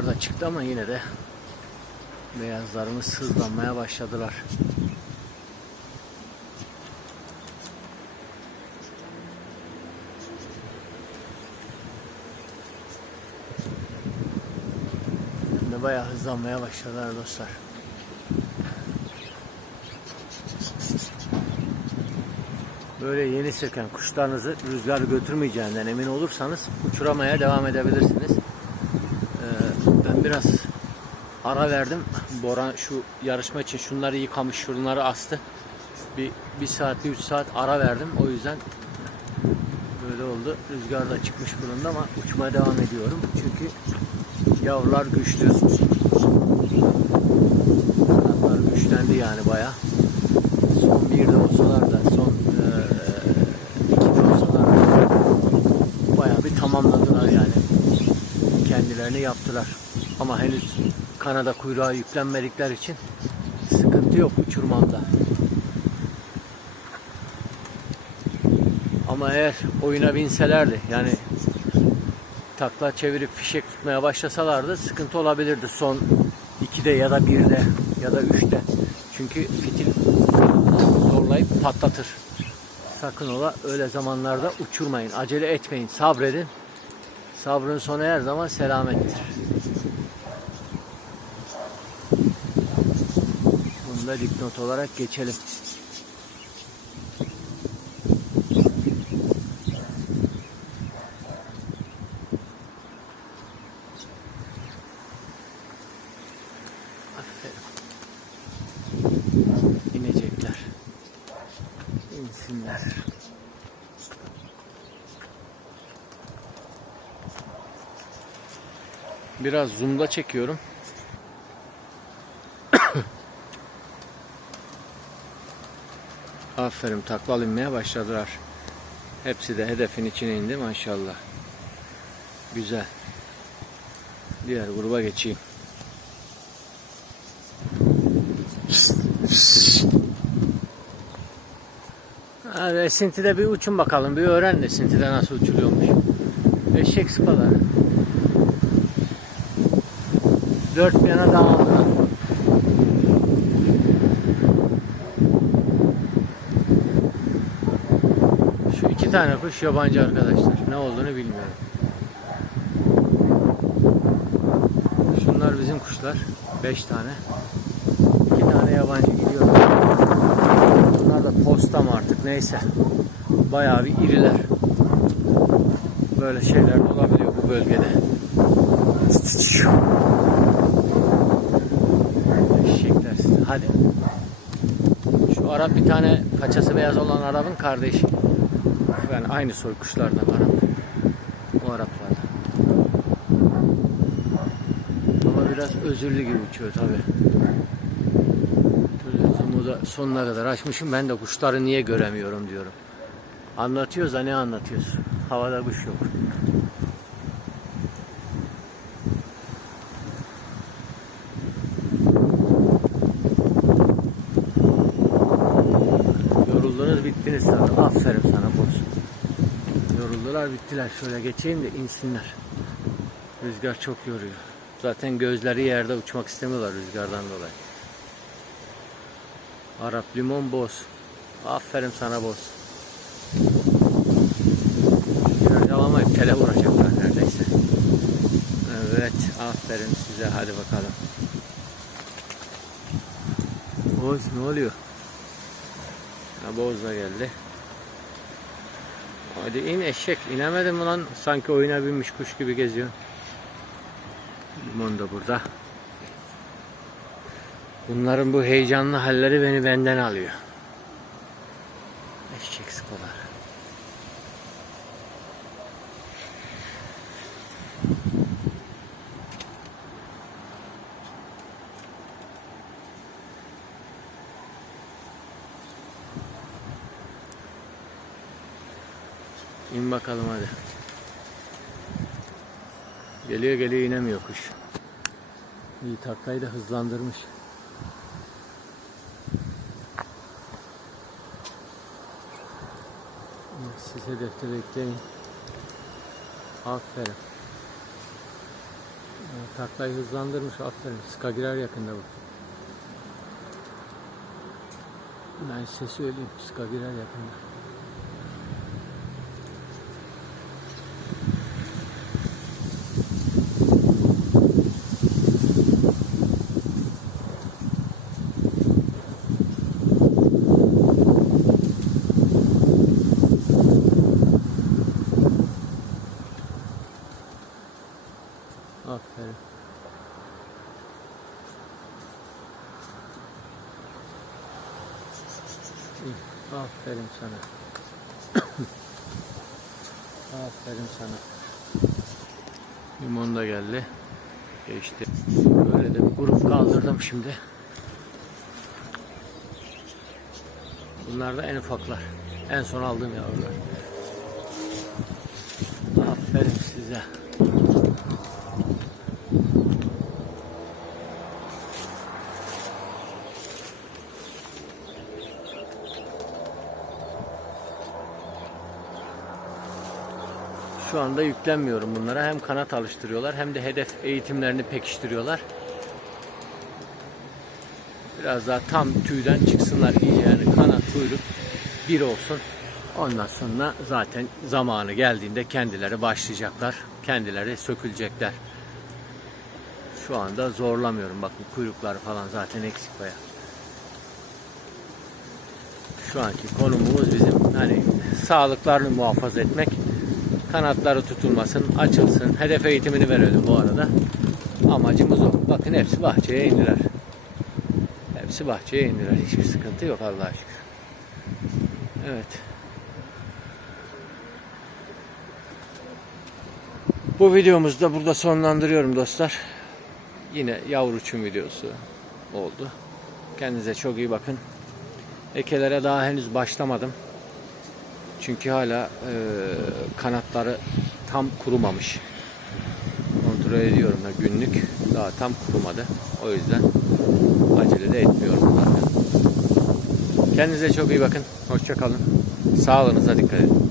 Rüzgar da çıktı ama yine de beyazlarımız sızlanmaya başladılar. Şimdi bayağı hızlanmaya başladılar dostlar. Böyle yeni söken kuşlarınızı rüzgar götürmeyeceğinden emin olursanız uçuramaya devam edebilirsiniz. Biraz ara verdim. Boran şu yarışma için şunları yıkamış, şunları astı. Bir, bir saat, üç saat ara verdim. O yüzden böyle oldu. Rüzgar da çıkmış bulundu ama uçmaya devam ediyorum. Çünkü yavrular güçlü. Kanatlar güçlendi yani bayağı. Son bir de olsalar da son eee, iki de olsalar da bayağı bir tamamladılar yani. Kendilerini yaptılar. Ama henüz Kanada kuyruğa yüklenmedikleri için sıkıntı yok uçurmamda. Ama eğer oyuna binselerdi yani takla çevirip fişek tutmaya başlasalardı sıkıntı olabilirdi son 2'de ya da 1'de ya da 3'te. Çünkü fitil zorlayıp patlatır. Sakın ola öyle zamanlarda uçurmayın. Acele etmeyin. Sabredin. Sabrın sonu her zaman selamettir. Da dipnot olarak geçelim. İnecekler. İnsinler. Biraz zoom'da çekiyorum. Aferin takla inmeye başladılar. Hepsi de hedefin içine indi maşallah. Güzel. Diğer gruba geçeyim. Hadi esintide bir uçun bakalım. Bir öğren esintide nasıl uçuluyormuş. Eşek sıpaları. Dört yana dağıldılar. Şu iki tane kuş yabancı arkadaşlar. Ne olduğunu bilmiyorum. Şunlar bizim kuşlar. Beş tane. İki tane yabancı gidiyor. Bunlar da posta mı artık neyse. Bayağı bir iriler. Böyle şeyler olabiliyor bu bölgede. Eşekler. Hadi. Şu Arap bir tane kaçası beyaz olan Arap'ın kardeşi. Yani aynı soy kuşlardan Arap. O Araplardan. Ama biraz özürlü gibi uçuyor tabi. Televizyonu da sonuna kadar açmışım. Ben de kuşları niye göremiyorum diyorum. Anlatıyoruz da ne anlatıyoruz? Havada kuş yok. Aferin sana boz. Yoruldular bittiler. Şöyle geçeyim de insinler. Rüzgar çok yoruyor. Zaten gözleri yerde uçmak istemiyorlar rüzgardan dolayı. Arap limon boz. Aferin sana boz. Biraz yalamayıp tele vuracaklar neredeyse. Evet aferin size hadi bakalım. Boz ne oluyor? Ha, boz da geldi. Hadi in eşek. İnemedim mi? Sanki oyuna binmiş kuş gibi geziyor. Limon da burada. Bunların bu heyecanlı halleri beni benden alıyor. Eşek sıpalar. İn bakalım hadi. Geliyor geliyor inemiyor kuş. İyi taklayı da hızlandırmış. Siz hedefte bekleyin. Aferin. Taklayı hızlandırmış aferin. Ska girer yakında bu. Ben size söyleyeyim. Ska girer yakında. Aferin. Aferin sana. Aferin sana. Limon da geldi. Geçti. Böyle de bir grup kaldırdım şimdi. Bunlar da en ufaklar. En son aldığım yavrular. Aferin size. Şu anda yüklenmiyorum bunlara. Hem kanat alıştırıyorlar hem de hedef eğitimlerini pekiştiriyorlar. Biraz daha tam tüyden çıksınlar iyice yani kanat kuyruk bir olsun. Ondan sonra zaten zamanı geldiğinde kendileri başlayacaklar. Kendileri sökülecekler. Şu anda zorlamıyorum. Bakın kuyrukları falan zaten eksik baya. Şu anki konumumuz bizim hani sağlıklarını muhafaza etmek kanatları tutulmasın, açılsın. Hedef eğitimini verelim bu arada. Amacımız o. Bakın hepsi bahçeye indiler. Hepsi bahçeye indiler. Hiçbir sıkıntı yok Allah'a şükür. Evet. Bu videomuzu da burada sonlandırıyorum dostlar. Yine yavru uçum videosu oldu. Kendinize çok iyi bakın. Ekelere daha henüz başlamadım. Çünkü hala e, kanatları tam kurumamış. Kontrol ediyorum da günlük daha tam kurumadı. O yüzden acele de etmiyorum zaten. Kendinize çok iyi bakın. Hoşça kalın. Sağlığınıza dikkat edin.